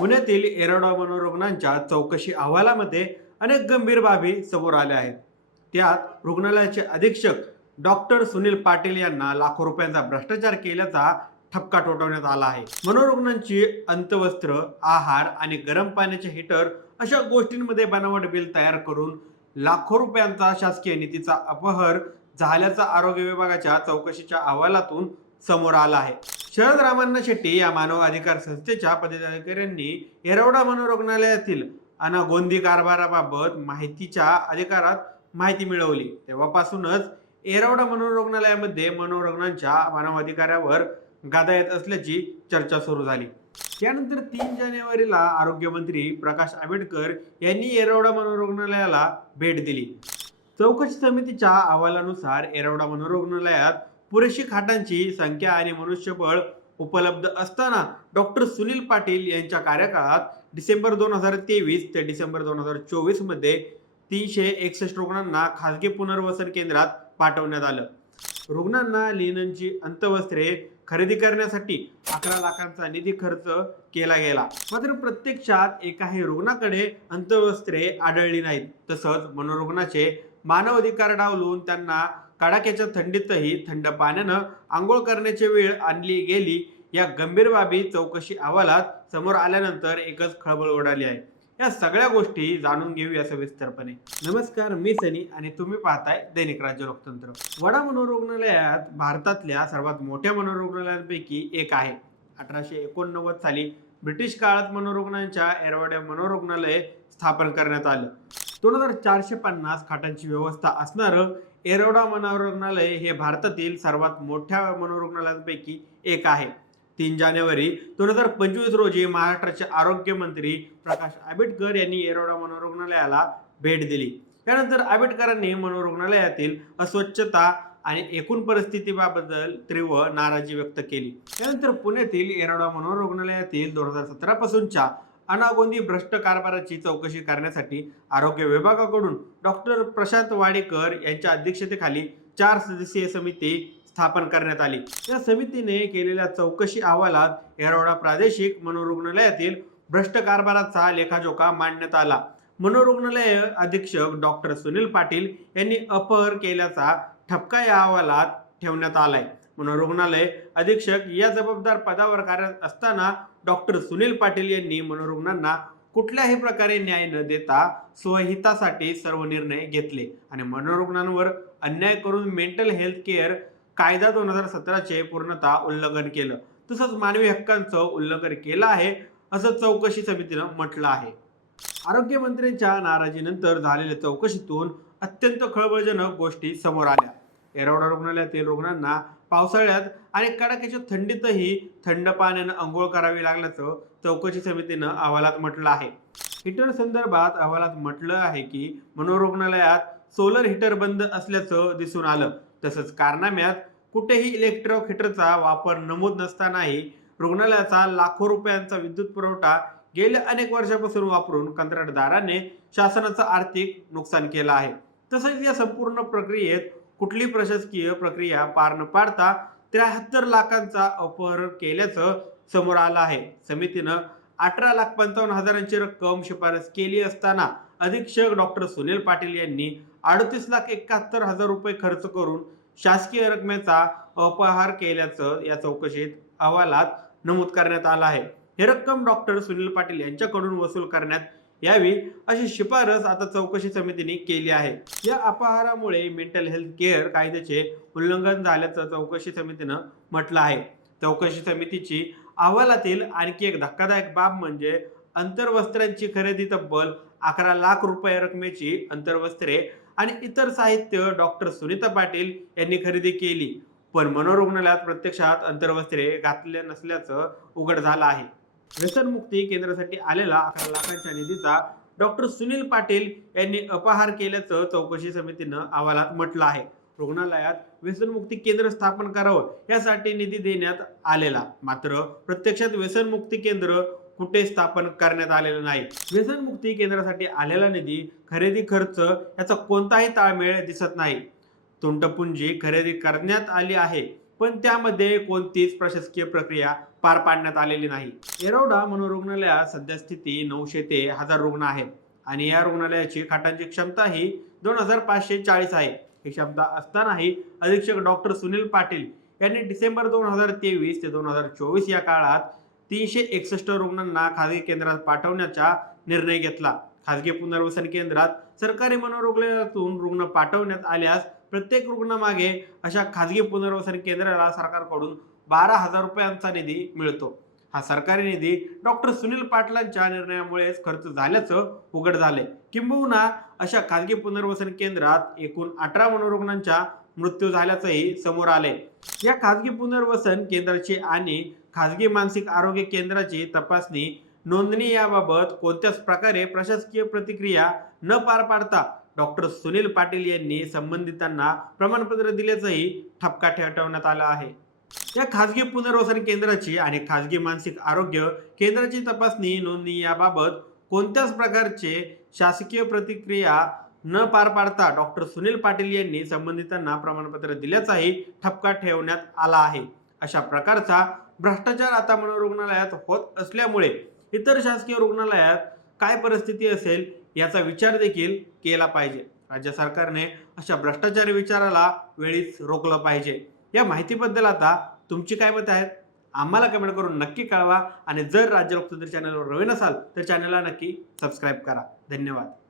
पुण्यातील येरवडा मनोरुग्णांच्या चौकशी अहवालामध्ये अनेक गंभीर बाबी समोर आल्या आहेत. त्यात रुग्णालयाचे अधीक्षक डॉक्टर सुनील पाटील यांना लाखो रुपयांचा भ्रष्टाचार केल्याचा ठपका ठोठावण्यात आला आहे. मनोरुग्णांची अंतवस्त्र, आहार आणि गरम पाण्याचे हीटर अशा गोष्टींमध्ये बनावट बिल तयार करून लाखो रुपयांचा शासकीय निधीचा अपहार झाल्याचा आरोग्य विभागाच्या चौकशीच्या अहवालातून समोर आला आहे. शरद रामण्णा शेट्टी या मानव अधिकार संस्थेच्या पदाधिकाऱ्यांनी येरवडा मनोरुग्णालयातील अनागोंदी कारभाराबाबत माहितीच्या अधिकारात माहिती मिळवली. तेव्हापासूनच येरवडा मनोरुग्णालयामध्ये मनोरुग्णांच्या मानवाधिकारावर गादा येत असल्याची चर्चा सुरू झाली. त्यानंतर 3 जानेवारीला आरोग्यमंत्री प्रकाश आंबेडकर यांनी येरवडा मनोरुग्णालयाला भेट दिली. चौकशी समितीच्या अहवालानुसार येरवडा मनोरुग्णालयात पुरेशी खाटांची संख्या आणि मनुष्यबळ उपलब्ध असताना डॉक्टर सुनील पाटील यांच्या कार्यकाळात डिसेंबर 2023 ते डिसेंबर 2024 मध्ये 361 रुग्णांना खासगी पुनर्वसन केंद्रात पाठवण्यात आलं. रुग्णांना लिननची अंतवस्त्रे खरेदी करण्यासाठी 11 लाखांचा निधी खर्च केला गेला. मात्र प्रत्यक्षात एकाही रुग्णाकडे अंतवस्त्रे आढळली नाहीत. तसंच मनोरुग्णाचे मानवाधिकार डावलून त्यांना कडाक्याच्या थंडीतही थंड पाण्यानं आंघोळ करण्याची वेळ आणली गेली. या गंभीर बाबी चौकशी अहवालात समोर आल्यानंतर एकच खळबळ उडाली आहे. या सगळ्या गोष्टी जाणून घेऊया सविस्तरपणे. नमस्कार, मी सनी आणि तुम्ही पाहताय दैनिक राज्य लोकतंत्र. वडा मनोरुग्णालयात भारतातल्या सर्वात मोठ्या मनोरुग्णालयांपैकी एक आहे. 1889 साली ब्रिटिश काळात मनोरुग्णांच्या येरवडा मनोरुग्णालय स्थापन करण्यात आलं. 2450 खाटांची व्यवस्था असणारं येरवडा मनोरुग्णालय हे भारतातील सर्वात मोठ्या मनोरुग्णालयांपैकी एक आहे. 3 जानेवारी 2025 रोजी महाराष्ट्राचे आरोग्य मंत्री प्रकाश आंबेडकर यांनी येरवडा मनोरुग्णालयाला भेट दिली. त्यानंतर आंबेडकरांनी मनोरुग्णालयातील अस्वच्छता आणि एकूण परिस्थितीबाबत तीव्र नाराजी व्यक्त केली. त्यानंतर पुण्यातील येरवडा मनोरुग्णालयातील 2017 पासूनच्या अनागोंदी भ्रष्ट कारभाराची चौकशी करण्यासाठी आरोग्य विभागाकडून डॉक्टर प्रशांत वाडेकर यांच्या अध्यक्षतेखाली 4 सदस्यीय समिती स्थापन करण्यात आली. या समितीने केलेल्या चौकशी अहवालात येरवडा प्रादेशिक मनोरुग्णालयातील भ्रष्ट कारभाराचा लेखाजोखा मांडण्यात आला. मनोरुग्णालय अधीक्षक डॉक्टर सुनील पाटील यांनी अपहार केल्याचा ठपका या अहवालात ठेवण्यात आलाय. मनोरुग्णालय अधीक्षक या जबाबदार पदावर कार्यरत असताना डॉक्टर सुनील पाटील यांनी मनोरुग्णांना कुठल्याही प्रकारे न्याय न देता स्वहितासाठी सर्व निर्णय घेतले आणि मनोरुग्णांवर अन्याय करून मेंटल हेल्थ केअर कायदा 2017 पूर्णतः उल्लंघन केलं. तसंच मानवी हक्कांचं उल्लंघन केलं आहे असं चौकशी समितीनं म्हटलं आहे. आरोग्य मंत्र्यांच्या नाराजीनंतर झालेल्या चौकशीतून अत्यंत खळबळजनक गोष्टी समोर आल्या. येरवडा रुग्णालयातील रुग्णांना पावसाळ्यात आणि कडाक्याच्या थंडीतही थंड पाण्यानं अंघोळ करावी लागल्याचं चौकशी समितीनं अहवालात म्हटलं आहे. हीटर संदर्भात अहवालात म्हटलं आहे की मनोरुग्णालयात सोलर हीटर बंद असल्याचं दिसून आलं. तसंच कारनाम्यात कुठेही इलेक्ट्रिक हीटरचा वापर नमूद नसतानाही रुग्णालयाचा लाखो रुपयांचा विद्युत पुरवठा गेल्या अनेक वर्षापासून वापरून कंत्राटदाराने शासनाचं आर्थिक नुकसान केलं आहे. तसंच या संपूर्ण प्रक्रियेत कुठली प्रशासकीय प्रक्रिया पार न पाडता 73 लाखांचा अपहार केल्याचं समोर आलं आहे. समितीनं 18,55,000ची रक्कम शिफारस केली असताना अधीक्षक डॉक्टर सुनील पाटील यांनी 38,71,000 रुपये खर्च करून शासकीय रकमेचा अपहार केल्याचं या चौकशीत अहवालात नमूद करण्यात आलं आहे. ही रक्कम डॉक्टर सुनील पाटील यांच्याकडून वसूल करण्यात यावी अशी शिफारस आता चौकशी समितीने केली आहे. या अपहारामुळे मेंटल हेल्थ केअर कायद्याचे उल्लंघन झाल्याचं चौकशी समितीनं म्हटलं आहे. चौकशी समितीची अहवालातील आणखी एक धक्कादायक बाब म्हणजे अंतर्वस्त्रांची खरेदी. तब्बल 11 लाख रुपये रकमेची अंतर्वस्त्रे आणि इतर साहित्य डॉक्टर सुनीता पाटील यांनी खरेदी केली, पण मनोरुग्णालयात प्रत्यक्षात अंतर्वस्त्रे घातले नसल्याचं उघड झालं आहे. व्यसनमुक्ती केंद्रासाठी आलेला 11 लाखांच्या निधीचा डॉक्टर सुनील पाटील यांनी अपहार केल्याचं चौकशी समितीनं अहवालात म्हटलं आहे. रुग्णालयात व्यसनमुक्ती केंद्र स्थापन करावं यासाठी निधी देण्यात आलेला, मात्र प्रत्यक्षात व्यसनमुक्ती केंद्र कुठे स्थापन करण्यात आलेलं नाही. व्यसनमुक्ती केंद्रासाठी आलेला निधी खरेदी खर्च याचा कोणताही ताळमेळ दिसत नाही. तुंटपुंजी खरेदी करण्यात आली आहे, पण त्यामध्ये कोणतीच प्रशासकीय प्रक्रिया पार पाडण्यात आलेली नाही. येरवडा मनोरुग्णालयात सध्या स्थिती 900 ते 1000 रुग्ण आहेत आणि या रुग्णालयाची खाटांची क्षमता ही 2540 आहे. ही क्षमता असतानाही अधीक्षक डॉक्टर सुनील पाटील यांनी डिसेंबर 2023 ते 2024 या काळात 361 रुग्णांना खासगी केंद्रात पाठवण्याचा निर्णय घेतला. खासगी पुनर्वसन केंद्रात सरकारी मनोरुग्णालयातून रुग्ण पाठवण्यात आल्यास प्रत्येक रुग्णामागे अशा खासगी पुनर्वसन केंद्राला सरकारकडून 12,000 रुपयांचा निधी मिळतो. हा सरकारी निधी डॉक्टर सुनील पाटलांच्या निर्णयामुळेच खर्च झाल्याचं उघड झाले. किंबहुना अशा खासगी पुनर्वसन केंद्रात एकूण 18 मनोरुग्णांचा मृत्यू झाल्याचंही समोर आले. या खासगी पुनर्वसन केंद्राची आणि खासगी मानसिक आरोग्य केंद्राची तपासणी नोंदणी याबाबत कोणत्याच प्रकारे प्रशासकीय प्रतिक्रिया न पार पाडता डॉक्टर सुनील पाटील यांनी संबंधितांना प्रमाणपत्र दिल्याचंही ठपका ठेवण्यात आला आहे. या खासगी पुनर्वसन केंद्राची आणि खासगी मानसिक आरोग्य केंद्राची तपासणी नोंदणी याबाबत कोणत्याच प्रकारचे शासकीय प्रतिक्रिया न पार पाडता डॉक्टर सुनील पाटील यांनी संबंधितांना प्रमाणपत्र दिल्याचाही ठपका ठेवण्यात आला आहे. अशा प्रकारचा भ्रष्टाचार आता मनोरुग्णालयात होत असल्यामुळे इतर शासकीय रुग्णालयात काय परिस्थिती असेल याचा विचार देखील केला पाहिजे. राज्य सरकारने अशा भ्रष्टाचारी विचाराला वेळीच रोखलं पाहिजे. या माहितीबद्दल आता तुमची काय मत आहेत आम्हाला कमेंट करून नक्की कळवा आणि जर राज्य लोकतंत्र चॅनलवर नवीन असाल तर चॅनलला नक्की सबस्क्राईब करा. धन्यवाद.